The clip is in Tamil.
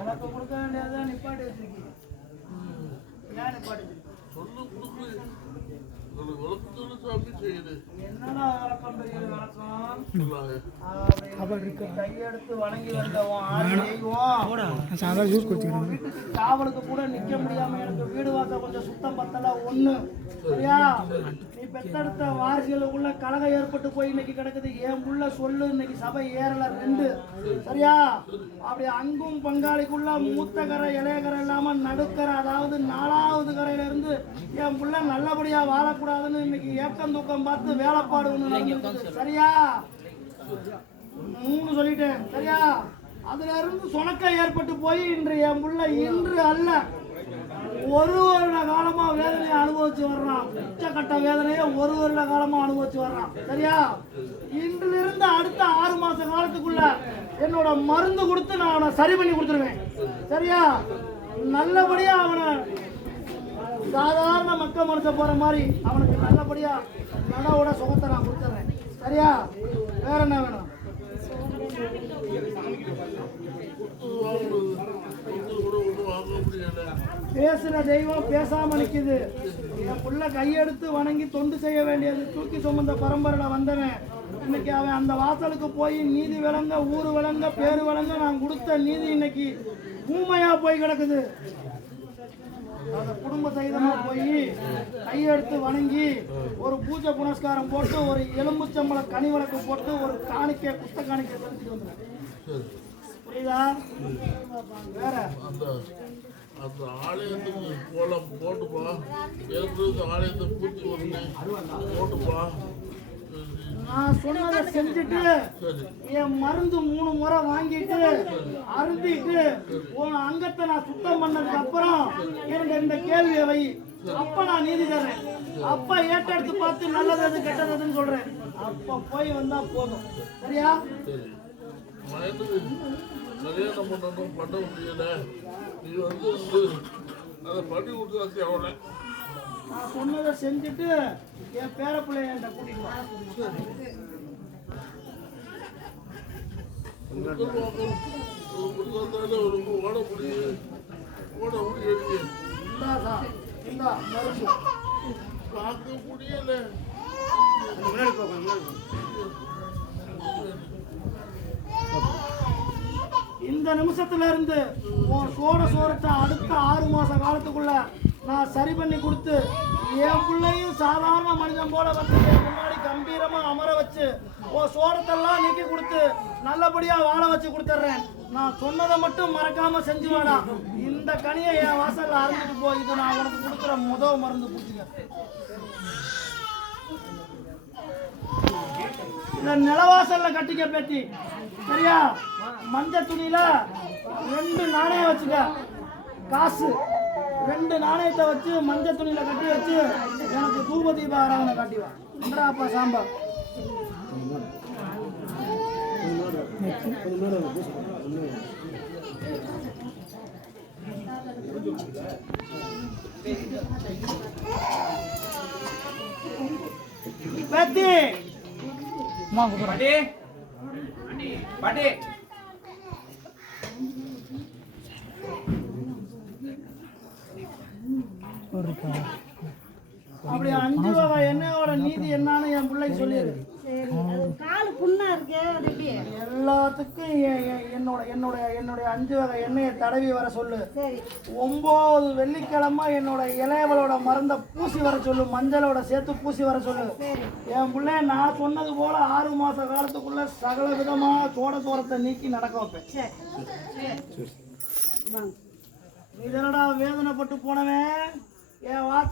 எனக்கு கொடுக்க வேண்டியதான் நிப்பாட்டி வச்சிருக்கீங்க. ஏன் நிப்பாட்டி? சொல்லு செய்யுது. என்னடா வழக்கம் பெரிய காவலுக்கு கூட நிக்க முடியாம எனக்கு வீடு வாசல் கொஞ்சம் சுத்தம் பத்தல ஒண்ணு சரியா நீ பெத்தெடுத்த வாரிசுகளுக்குள்ள கலகம் ஏற்பட்டு போய் இன்னைக்கு கிடக்குது என் உள்ள சொல்லு இன்னைக்கு சபை ஏறல ரெண்டு சரியா அப்படி அங்கும் பங்காளிக்குள்ள மூத்த கரை இளையகரை இல்லாம நடுக்கரை அதாவது நாலாவது கரையில இருந்து என் புள்ள நல்லபடியா வாழக்கூடாதுன்னு இன்னைக்கு ஏக்கம் தூக்கம் பார்த்து வேலைப்பாடு ஒண்ணு சரியா? மூணு சொல்லிட்டேன் சரியா? அதுல இருந்து சுணக்கம் ஏற்பட்டு போய் இன்று என் புள்ள இன்று அல்ல. ஒரு வருட காலமா வேதனையை அனுபவிச்சு வர்றான். உச்சக்கட்ட வேதனையை ஒரு வருட காலமா அனுபவிச்சு வர்றான். சரியா? இன்றிலிருந்து இருந்து அடுத்த ஆறு மாச காலத்துக்குள்ள என்னோட மருந்து கொடுத்து நான் அவனை சரி பண்ணி கொடுத்துருவேன். சரியா? நல்லபடியா அவனை சாதாரண மக்கள் மனுஷன் போற மாதிரி அவனுக்கு நல்லபடியா நனவோட சுகத்தை நான் கொடுத்துறேன். சரியா? வேற என்ன வேணும்? கொடுத்து பேசுன தெய்வம் பேசாம நிக்குது. என் புள்ள கையெடுத்து வணங்கி தொண்டு செய்ய வேண்டியது. தூக்கி சுமந்த பரம்பரையில வந்தவன். இன்னைக்கு அவன் அந்த வாசலுக்கு போய் நீதி விளங்க ஊர் விளங்க பேரு விளங்க நான் கொடுத்த நீதி இன்னைக்கு ஊமையா போய் கிடக்குது. அந்த குடும்ப சகிதமாக போய் கையெடுத்து வணங்கி ஒரு பூஜை புனஸ்காரம் போட்டு ஒரு எலும்புச்சம்பள கனி வழக்கு போட்டு ஒரு காணிக்கை குத்த காணிக்கை செலுத்திட்டு வந்துடுறேன் புரியுதா? வேற? அந்த ஆலயத்துக்கு போல போட்டுப்பா. ஏற்கனவே ஆலயத்தை பூச்சி ஒன்று போட்டுப்பா. நான் சொன்னதை செஞ்சுட்டு என் மருந்து மூணு முறை வாங்கிட்டு அருந்திட்டு உன் அங்கத்தை நான் சுத்தம் பண்ணதுக்கு அப்புறம் எனக்கு இந்த கேள்வியை வை. அப்ப நான் நீதி தரேன் அப்ப ஏற்றெடுத்து பார்த்து நல்லது எது கெட்டதுன்னு சொல்றேன். அப்ப போய் வந்தா போதும். சரியா? கல்யாணம் பண்ணணும் பண்ண முடியல. நீ வந்து வந்து அதை பண்ணி கொடுத்தா தேவை நான் சொன்னதை செஞ்சுட்டு என் பேர பிள்ளைய கூட்டிட்டு வா. ஓட மருந்து இந்த நிமிஷத்துல இருந்து சோட சோரத்தை அடுத்த ஆறு மாச காலத்துக்குள்ள நான் சரி பண்ணி கொடுத்து என் பிள்ளையும் சாதாரண மனிதன் போல வந்து என் முன்னாடி கம்பீரமா அமர வச்சு ஓ சோரத்தெல்லாம் நீக்கி கொடுத்து நல்லபடியா வாழ வச்சு கொடுத்துட்றேன் நான் சொன்னதை மட்டும் மறக்காம செஞ்சு வாடா. இந்த கனியை என் வாசல்ல அறந்துட்டு போ. இது நான் உனக்கு கொடுக்குற முத மருந்து குடிச்சுக்க இந்த நிலவாசல்ல கட்டிக்க பேட்டி சரியா? மஞ்சள் துணியில ரெண்டு நாணயம் வச்சுக்க. காசு. ரெண்டு நாணயத்தை வச்சு மஞ்சள் துணியில கட்டி வச்சு எனக்கு தூப தீப ஆராதனை காட்டி வா. இந்திராப்பா சாம்பார். பெத்தி. பாட்டி. பாட்டி. அப்படி அஞ்சு வகை எண்ணெயோட நீதி என்னன்னு என் பிள்ளைக்கு சொல்லிடு. சரி அது காலு புண்ணா இருக்கு அது எப்படி? எல்லாத்துக்கும் என்னோட என்னோட என்னுடைய அஞ்சு வகை எண்ணெயை தடவி வர சொல்லு. சரி. ஒன்பது வெள்ளிக்கிழமை என்னோட இளையவளோட மருந்த பூசி வர சொல்லு. மஞ்சளோட சேர்த்து பூசி வர சொல்லு. சரி. என் பிள்ளை நான் சொன்னது போல ஆறு மாச காலத்துக்குள்ள சகல விதமா சோட சோரத்தை நீக்கி நடக்க வைப்பேன். சரி சரி. வாங்க இதனடா வேதனைப்பட்டு போனவன்? என் வார்த்தை